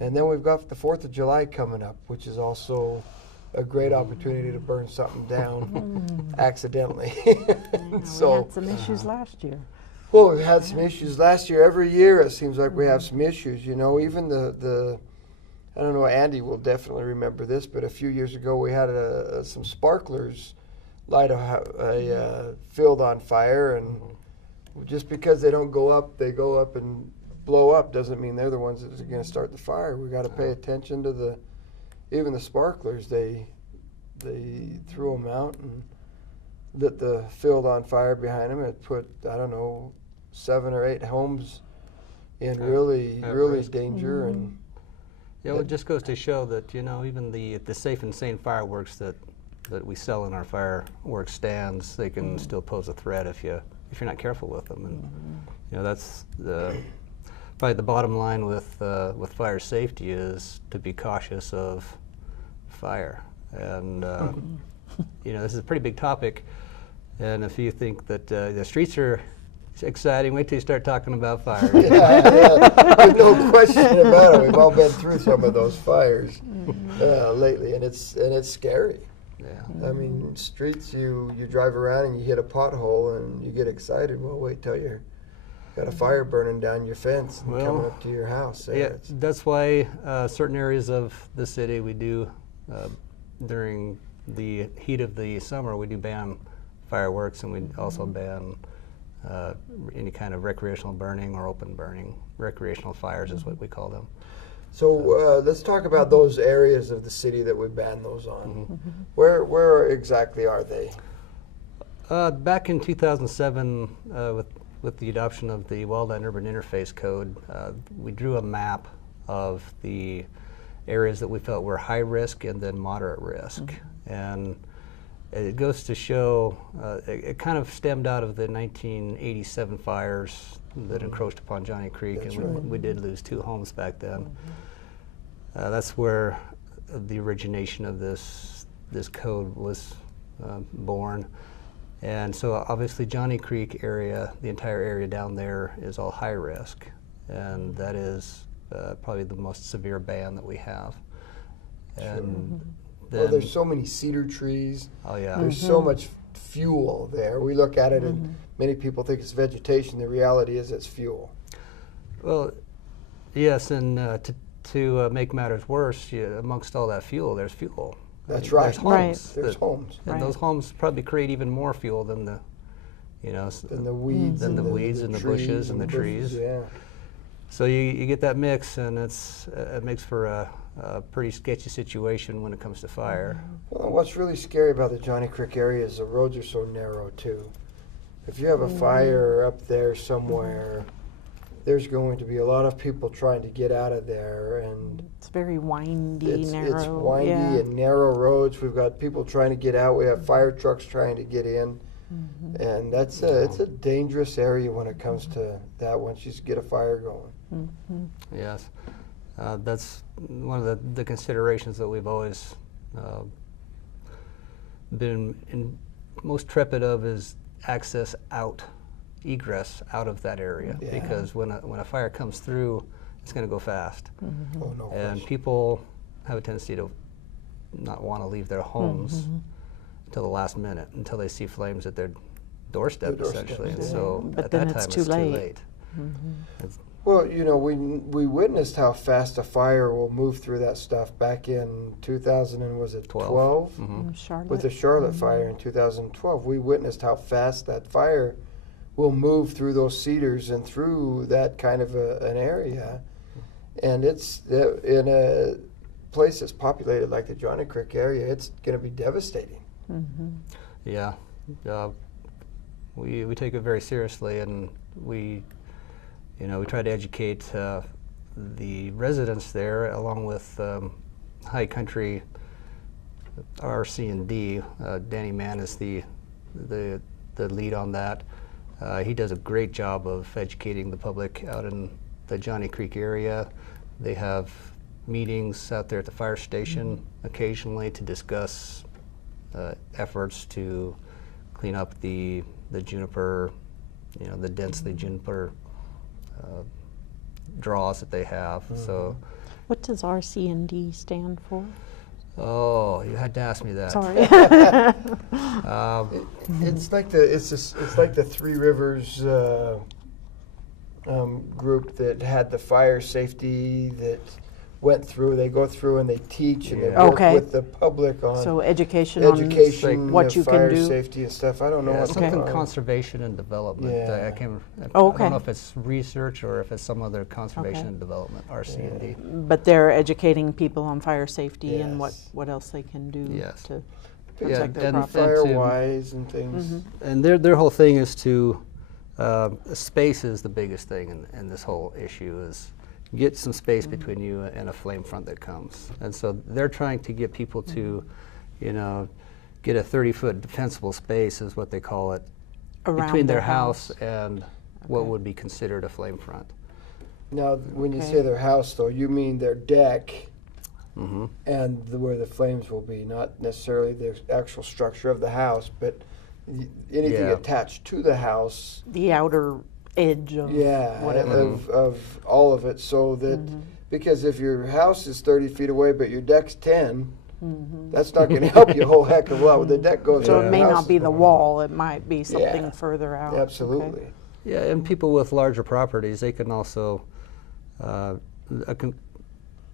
And then we've got the 4th of July coming up, which is also a great opportunity to burn something down accidentally. We had some issues last year. Well, we've had some issues last year. Every year it seems like we have some issues. You know, even the I don't know, Andy will definitely remember this, but a few years ago we had some sparklers light a field on fire, and just because they don't go up, they go up and blow up, doesn't mean they're the ones that are going to start the fire. We got to pay attention to even the sparklers. They threw them out and lit the field on fire behind them. It put, I don't know, 7 or 8 homes in really risk. danger. And Yeah, well, it just goes to show that, you know, even the safe and sane fireworks that we sell in our fireworks stands, they can still pose a threat if you're not careful with them. And you know, that's probably the bottom line with fire safety is to be cautious of fire. And you know, this is a pretty big topic. And if you think that the streets are exciting, wait till you start talking about fire. yeah, no question about it. We've all been through some of those fires lately, and it's scary. Yeah. I mean, streets, you drive around and you hit a pothole and you get excited. Well, wait till you got a fire burning down your fence and coming up to your house. Yeah, that's why certain areas of the city we do, during the heat of the summer, we do ban fireworks, and we also ban any kind of recreational burning or open burning. Recreational fires is what we call them. So let's talk about those areas of the city that we ban those on. Where exactly are they? Back in 2007, with the adoption of the Wildland Urban Interface Code, we drew a map of the areas that we felt were high risk and then moderate risk. And it goes to show, it kind of stemmed out of the 1987 fires that encroached upon Johnny Creek, and we did lose 2 homes back then. That's where the origination of this code was born. And so obviously Johnny Creek area, the entire area down there is all high risk, and that is probably the most severe ban that we have. And Well, then, there's so many cedar trees. oh yeah, There's so much fuel there. We look at it and many people think it's vegetation. The reality is it's fuel. well, yes, and to make matters worse, amongst all that fuel, there's fuel. That's There's right. homes. There's that- homes. And Right. those homes probably create even more fuel than the, Than the weeds. Than the and weeds and the trees bushes and the bushes, trees. Yeah. So you get that mix, and it makes for a pretty sketchy situation when it comes to fire. Well, what's really scary about the Johnny Creek area is the roads are so narrow too. If you have a fire up there somewhere, there's going to be a lot of people trying to get out of there, and It's very windy, narrow. it's windy yeah. and narrow roads. We've got people trying to get out. We have fire trucks trying to get in, and it's a dangerous area when it comes to that. Once you get a fire going, Yes, that's one of the considerations that we've always been most trepid of is access out, egress out of that area, Yeah. because when a fire comes through, it's going to go fast, oh no and question. people have a tendency to not want to leave their homes until the last minute, until they see flames at their doorstep, Their doorstep, essentially. And yeah. so But at then that it's time, too it's too late. late. Well, we witnessed how fast a fire will move through that stuff back in 2000 and was it 12? Charlotte. With the Charlotte fire in 2012, we witnessed how fast that fire will move through those cedars and through that kind of an area. And it's in a place that's populated like the Johnny Creek area, it's going to be devastating. Yeah, we take it very seriously, and we try to educate the residents there, along with High Country RC&D. Danny Mann is the lead on that. He does a great job of educating the public out in the Johnny Creek area. They have meetings out there at the fire station occasionally to discuss efforts to clean up the juniper, the densely juniper draws that they have. So, What does RC&D stand for? oh, you had to ask me that. Sorry. It's like the Three Rivers group that had the fire safety that went through. They go through and they teach and they Yeah. work Okay. with the public on So education education, on what of you fire can do. safety and stuff. I don't know Yeah, what something the- conservation and development. Yeah. I Okay. don't know if it's research or if it's some other conservation Okay. and development, RC&D. But they're educating people on fire safety and Yes. what else they can do Yes. to Yeah, protect their and property. fire- fire to- wise and things. And their whole thing is to space is the biggest thing in this whole issue, is get some space between you and a flame front that comes. And so they're trying to get people to, get a 30-foot defensible space, is what they call it, Around between their their house house. and what Okay. would be considered a flame front. Now, when you Okay. say their house, though, you mean their deck Hmm. and where the flames will be, not necessarily the actual structure of the house, but anything Yeah. attached to the house. The outer edge of Yeah, whatever. of all of it, so that because if your house is 30 feet away but your deck's 10, that's not going to help you a whole heck of a lot. When the deck goes, So where it the may house not is be the going. wall, it might be something Yeah. further out. Okay. Absolutely. Yeah, and people with larger properties, they can also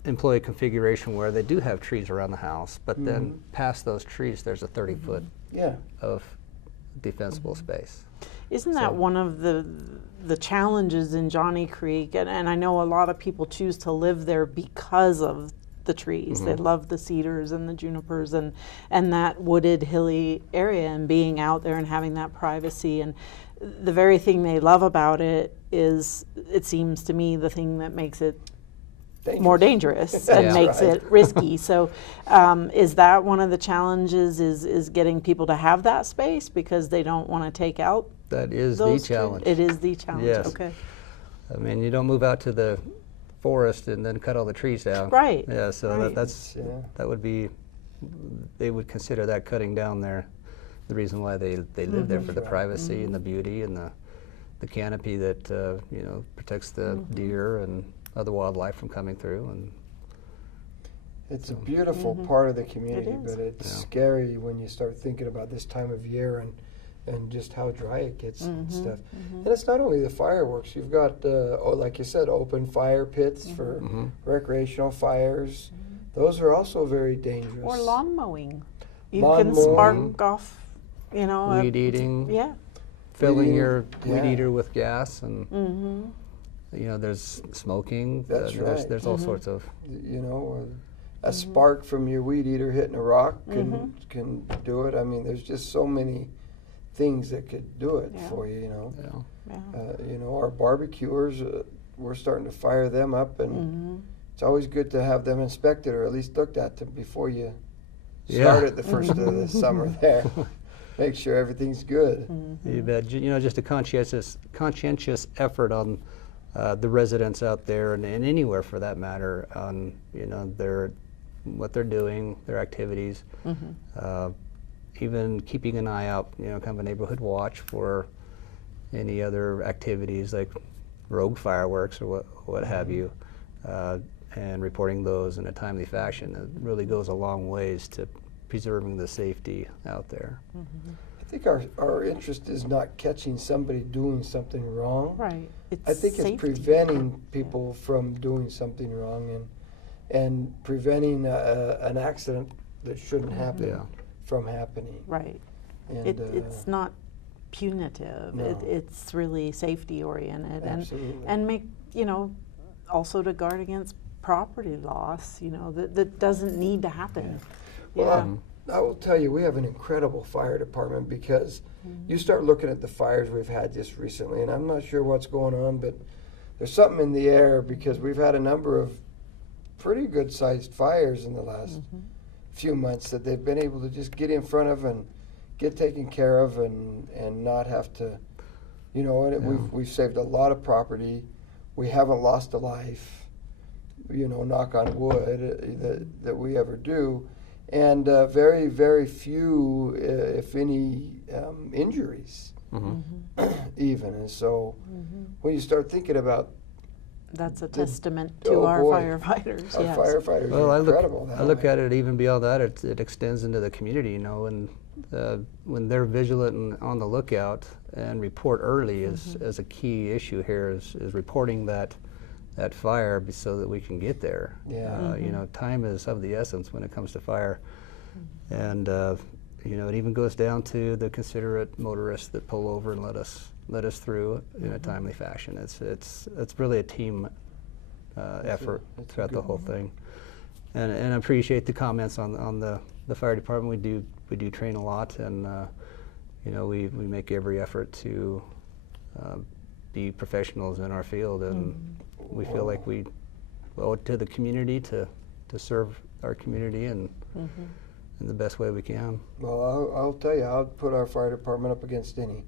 employ a configuration where they do have trees around the house, but then past those trees, there's a 30-foot Yeah. of defensible space. Isn't that So- one of the challenges in Johnny Creek? And I know a lot of people choose to live there because of the trees. They love the cedars and the junipers and that wooded, hilly area, and being out there and having that privacy. And the very thing they love about it is, it seems to me, the thing that makes it more dangerous and Yeah. makes Right. it risky. So is that one of the challenges, is getting people to have that space because they don't want to take out That is the those trees? challenge. It is the challenge. Yes. Okay. I mean, you don't move out to the forest and then cut all the trees down. Right. Yeah, so Right. that's Yeah. that would be, they would consider that cutting down their the reason why they live there, for the Right. privacy and the beauty and the canopy that you know, protects the deer and other wildlife from coming through. And It's a beautiful part of the community, is. but it's Yeah. scary when you start thinking about this time of year and just how dry it gets and stuff. And it's not only the fireworks. You've got, like you said, open fire pits for recreational fires. Those are also very dangerous. Or lawn mowing. You Lawn can mowing. spark off, you know. a- weed eating, Yeah. filling Weed your eating, weed yeah. eater with gas, and Mm-hmm. you know, there's smoking. That's right. There's all sorts of You know, a spark from your weed eater hitting a rock can do it. I mean, there's just so many things that could do it Yeah. for you. You know. you know, Yeah. You know, our barbecuers, we're starting to fire them up, and it's always good to have them inspected or at least looked at them before you start Yeah. it the first of the summer there. Make sure everything's good. You bet. You know, just a conscientious effort on the residents out there, and anywhere for that matter, on, you know, what they're doing, their activities. Even keeping an eye out, you know, kind of a neighborhood watch for any other activities like rogue fireworks or what have you, and reporting those in a timely fashion. It really goes a long ways to preserving the safety out there. I think our interest is not catching somebody doing something wrong. Right. It's I think it's safety. preventing people from doing something wrong and preventing an accident that shouldn't happen Yeah. from happening. Right. And, It's not punitive. No. It's really safety oriented, Absolutely. and make, you know, also to guard against property loss. You know, that doesn't need to happen. Well, I will tell you, we have an incredible fire department because you start looking at the fires we've had just recently, and I'm not sure what's going on, but there's something in the air because we've had a number of pretty good sized fires in the last few months that they've been able to just get in front of and get taken care of and not have to, you know, and we've saved a lot of property. We haven't lost a life, you know, knock on wood, that we ever do. And very, very few, if any, injuries, even. And so when you start thinking about That's a The- testament to oh our boy. firefighters. our Yes. firefighters, Well, are I incredible. look at it even beyond that. It extends into the community, you know, and when they're vigilant and on the lookout and report early is a key issue here. Is reporting that fire so that we can get there. Yeah. You know, time is of the essence when it comes to fire, and you know, it even goes down to the considerate motorists that pull over and let us through in a timely fashion. It's really a team effort that's a throughout the good whole thing. And I appreciate the comments on the fire department. We do train a lot, and you know, we make every effort to be professionals in our field, and we feel like we owe it to the community to serve our community in the best way we can. Well, I'll tell you, I'll put our fire department up against any,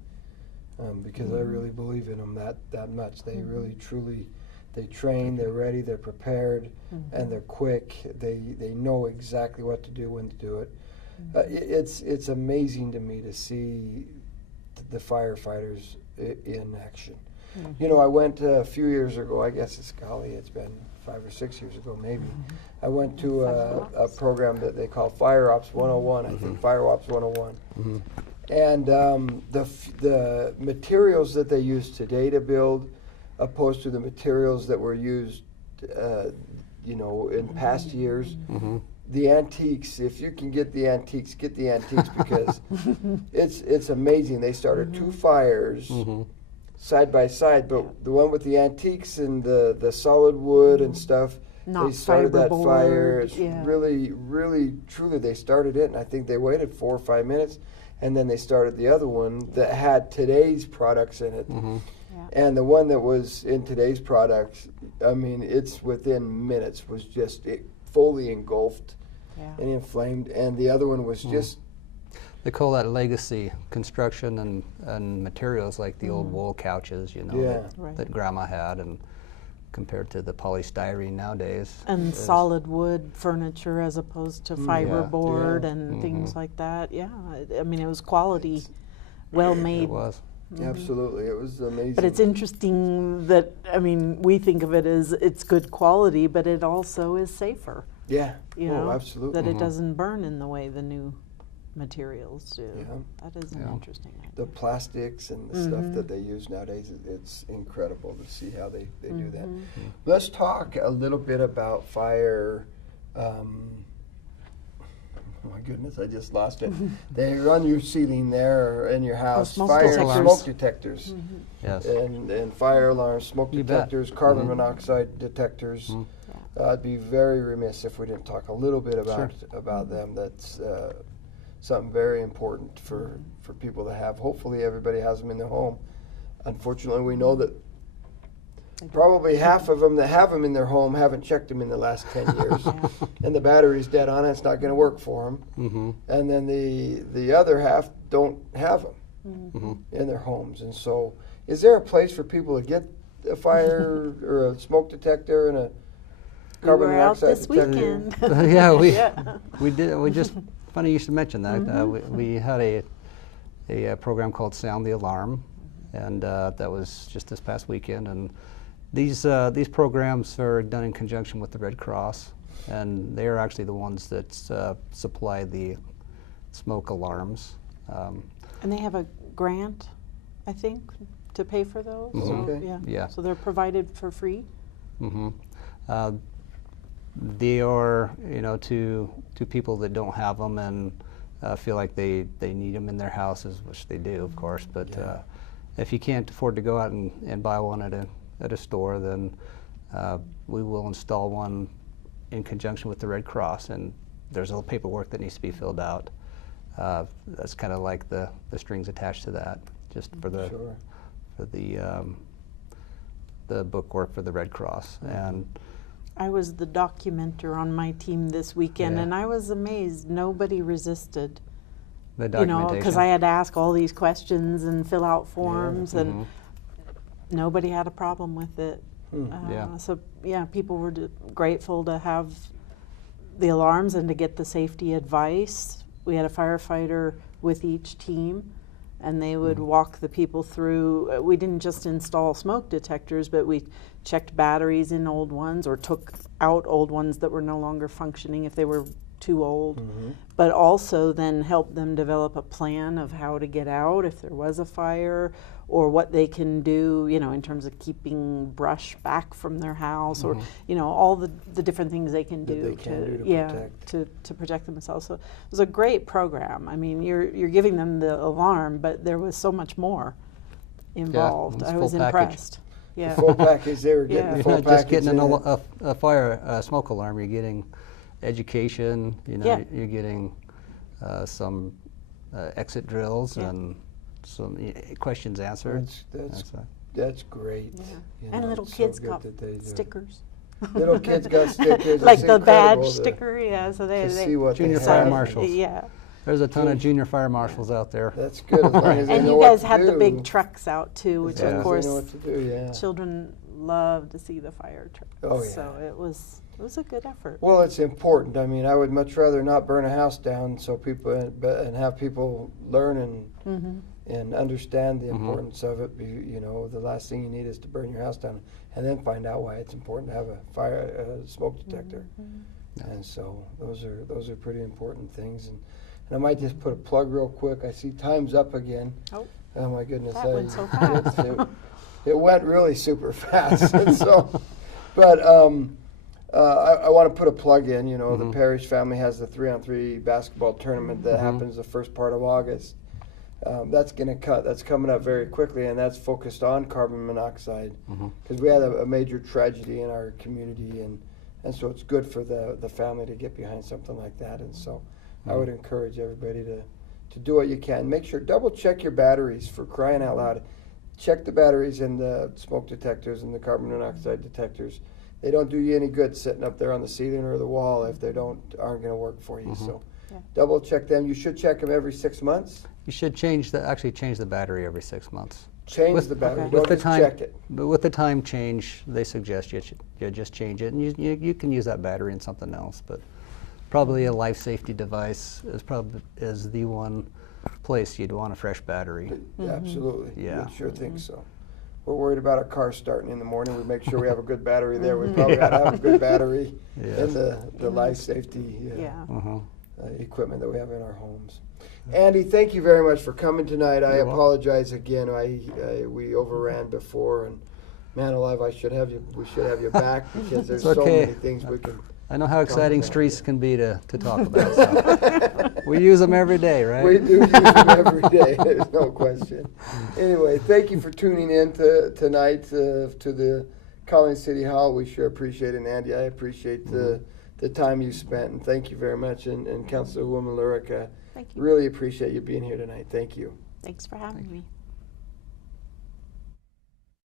because I really believe in them that much. They really, truly, they train, they're ready, they're prepared, and they're quick. They know exactly what to do, when to do it. It's amazing to me to see the firefighters in action. You know, I went a few years ago, I guess it's been 5 or 6 years ago maybe. I went to a program that they call Fire Ops 101, I think, Fire Ops 101. And the materials that they use today to build, opposed to the materials that were used, you know, in past years. The antiques, if you can get the antiques because it's amazing. They started 2 fires side by side, but the one with the antiques and the solid wood and stuff, Not they started that fire. fiberboard, It's yeah. really, really, truly, they started it, and I think they waited 4 or 5 minutes, and then they started the other one that had today's products in it. And the one that was in today's products, I mean, it's within minutes was just fully engulfed and inflamed, and the other one was just They call that legacy construction and materials, like the old wool couches, you know, Yeah. Right. that Grandma had, and compared to the polystyrene nowadays. And is- solid wood furniture as opposed to fiberboard and things like that. Yeah, I mean, it was quality, well made. It was. Absolutely, it was amazing. But it's interesting that, I mean, we think of it as it's good quality, but it also is safer. Yeah, You oh, know, absolutely. that it doesn't burn in the way the new materials do. Yeah. That is an Yeah. interesting idea. The plastics and the stuff that they use nowadays, it's incredible to see how they do that. Let's talk a little bit about fire. Oh my goodness, I just lost it. They run your ceiling there in your house. smoke Fire detectors. smoke detectors. Yes. And fire alarms, smoke You bet. detectors, carbon monoxide detectors. I'd be very remiss if we didn't talk a little bit about them. That's something very important for people to have. Hopefully, everybody has them in their home. Unfortunately, we know that probably half of them that have them in their home haven't checked them in the last 10 years, and the battery's dead on it. It's not going to work for them. Mm-hmm. And then the other half don't have them in their homes. And so, is there a place for people to get a fire or a smoke detector and a We carbon were out monoxide this detector? weekend. Yeah, Yeah. we did. We just funny you should mention that. We had a program called Sound the Alarm, and that was just this past weekend. And these programs are done in conjunction with the Red Cross, and they are actually the ones that supply the smoke alarms. And they have a grant, I think, to pay for those. So, Okay. Yeah. So they're provided for free. Mm-hmm. They are, to people that don't have them and feel like they need them in their houses, which they do, of course. But if you can't afford to go out and buy one at a store, then we will install one in conjunction with the Red Cross. And there's a little paperwork that needs to be filled out. That's kind of like the strings attached to that, just for the Sure. for the bookwork for the Red Cross. And I was the documenter on my team this weekend, Yeah. and I was amazed. Nobody resisted. the Because documentation. I had to ask all these questions and fill out forms, and nobody had a problem with it. Yeah. So yeah, people were grateful to have the alarms and to get the safety advice. We had a firefighter with each team, and they would walk the people through. We didn't just install smoke detectors, but we checked batteries in old ones or took out old ones that were no longer functioning if they were too old, but also then help them develop a plan of how to get out if there was a fire, or what they can do, in terms of keeping brush back from their house, or all the different things they can That do they can do to protect. to protect themselves. So it was a great program. I mean, you're giving them the alarm, but there was so much more involved. it's I was full package. impressed. Yeah. The full package, they were getting Yeah. the You're full not package. just getting in it. a fire smoke alarm. You're getting education. Yeah. You're getting some exit drills Yeah. and some questions answered. That's great. Yeah. You And know, little it's so kids good got that they do it. stickers. Little kids got stickers. Like It's the badge incredible to- sticker, yeah. So they to see what Junior they fire have. marshals. Yeah. There's a ton of junior fire marshals out there. That's good as long as they And know you what guys to had the do. big trucks out too, which As long Yeah. as of they course know what to do, yeah. children love to see the fire trucks. Oh, yeah. So it was a good effort. Well, it's important. I mean, I would much rather not burn a house down so people and have people learn and understand the importance of it. The last thing you need is to burn your house down and then find out why it's important to have a smoke detector. And so those are pretty important things. And I might just put a plug real quick. I see time's up again. Oh my goodness! That went so fast. It went really super fast. And so, but I want to put a plug in. The Parrish family has the 3-on-3 basketball tournament that happens the first part of August. That's coming up very quickly, and that's focused on carbon monoxide because we had a major tragedy in our community, and so it's good for the family to get behind something like that. And so I would encourage everybody to do what you can. Make sure, double check your batteries, for crying out loud. Check the batteries in the smoke detectors and the carbon monoxide detectors. They don't do you any good sitting up there on the ceiling or the wall if they aren't going to work for you. So double check them. You should check them every 6 months. You should change the battery every 6 months. change With- the battery. okay. Don't With the just time, check it. but with the time change, they suggest you just change it, and you can use that battery in something else. But probably a life safety device is the one place you'd want a fresh battery. Absolutely. Yeah. We sure think so. We're worried about our car starting in the morning. We make sure we have a good battery there. We probably ought to have a good battery Yes. in the life safety Yeah. Uh-huh. equipment that we have in our homes. Andy, thank you very much for coming tonight. I You're welcome. apologize again. We overran before, and man alive, we should have you back because there's It's so okay. many things we can. I know how exciting streets can be to talk about. So. We use them every day, right? We do use them every day. There's no question. Anyway, thank you for tuning in tonight to the Collins City Hall. We sure appreciate it, Andy. I appreciate the time you spent, and thank you very much. And Councilwoman Lurick, Thank you. really appreciate you being here tonight. Thank you. Thanks for having me.